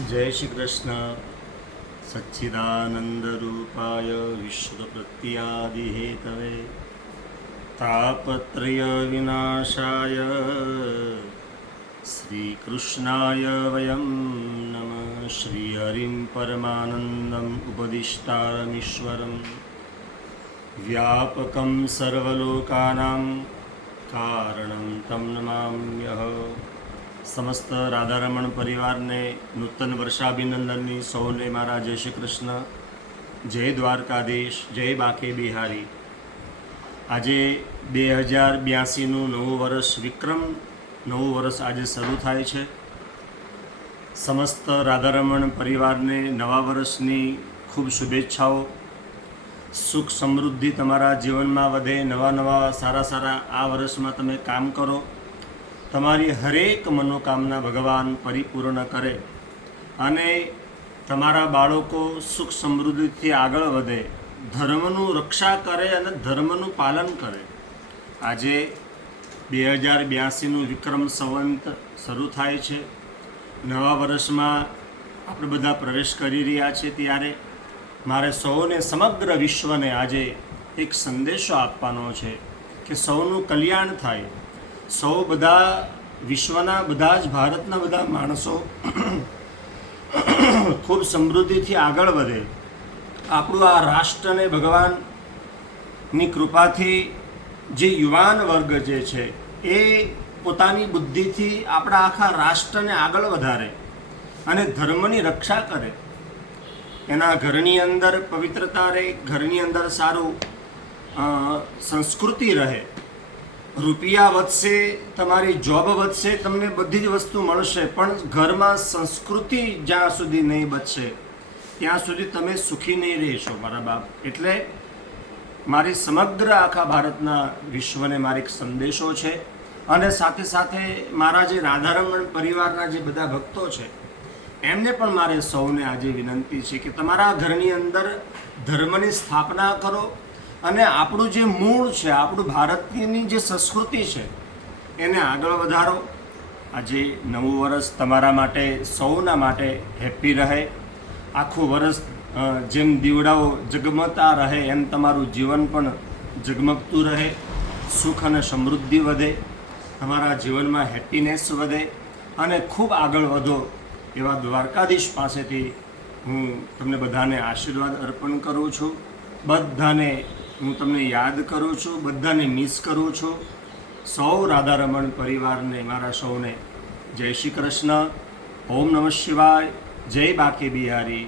जय श्री कृष्ण सच्चिदानंद रूपाय विश्व प्रत्यादि हेतवे तापत्रय विनाशाय श्री कृष्णाय वयं नमः। श्री हरिं परमानंदम् उपदिष्टारमीश्वरं व्यापकं सर्वलोकानां कारणं तं नमाम्यहम्। समस्त राधारमण परिवार ने नूतन वर्षाभिनंदननी सौने मारा जय श्री कृष्ण, जय द्वारकाधीश, जय बाके बिहारी। આજે 2082નું નવું વર્ષ વિક્રમ નવું વર્ષ આજે શરૂ થાય છે। સમસ્ત રાધારમણ પરિવારને નવા વર્ષની ખૂબ શુભેચ્છાઓ। સુખ સમૃદ્ધિ તમારા જીવનમાં વધે, નવા નવા સારા સારા આ વર્ષમાં તમે કામ કરો, તમારી હરેક મનોકામના ભગવાન પરિપૂર્ણ કરે અને તમારા બાળકો સુખ સમૃદ્ધિથી આગળ વધે, ધર્મનું રક્ષા કરે અને ધર્મનું પાલન કરે। આજે 2082નું વિક્રમ સંવંત શરૂ થાય છે। નવા વર્ષમાં આપણે બધા પ્રવેશ કરી રહ્યા છીએ, ત્યારે મારે સૌને સમગ્ર વિશ્વને આજે એક સંદેશો આપવાનો છે કે સૌનું કલ્યાણ થાય, સૌ બધા વિશ્વના બધા જ ભારતના બધા માણસો ખૂબ સમૃદ્ધિથી આગળ વધે। આપણું આ રાષ્ટ્રને ભગવાનની કૃપાથી જે યુવાન વર્ગ જે છે એ પોતાની બુદ્ધિથી આપણા આખા રાષ્ટ્રને આગળ વધારે અને ધર્મની રક્ષા કરે, એના ઘરની અંદર પવિત્રતા રહે, ઘરની અંદર સારું સંસ્કૃતિ રહે, રૂપિયા વધશે, તમારી જોબ વધશે, તમને બધી જ વસ્તુ મળશે, પણ ઘરમાં સંસ્કૃતિ જ્યાં સુધી નહીં બચશે ત્યાં સુધી તમે સુખી નહીં રહેશો મારા બાપ। એટલે મારી સમગ્ર આખા ભારતના વિશ્વને મારી એક સંદેશો છે અને સાથે સાથે મારા જે રાધારમણ પરિવારના જે બધા ભક્તો છે એમને પણ મારે સૌને આજે વિનંતી છે કે તમારા ઘરની અંદર ધર્મની સ્થાપના કરો અને આપણું જે મૂળ છે, આપણું ભારતની જે સંસ્કૃતિ છે એને આગળ વધારો। આજે નવું વર્ષ તમારા માટે સૌના માટે હેપી રહે। આખું વર્ષ જેમ દીવડાઓ જગમગતા રહે એમ તમારું જીવન પણ જગમગતું રહે, સુખ અને સમૃદ્ધિ વધે, તમારા જીવનમાં હેપીનેસ વધે અને ખૂબ આગળ વધો એવા દ્વારકાધીશ પાસેથી હું તમને બધાને આશીર્વાદ અર્પણ કરું છું। બધાને હું તમને યાદ કરું છું, બધાને મિસ કરું છું। સૌ રાધારમણ પરિવારને મારા સૌને જય શ્રી કૃષ્ણ, ઓમ નમઃ શિવાય, જય બાકે બિહારી।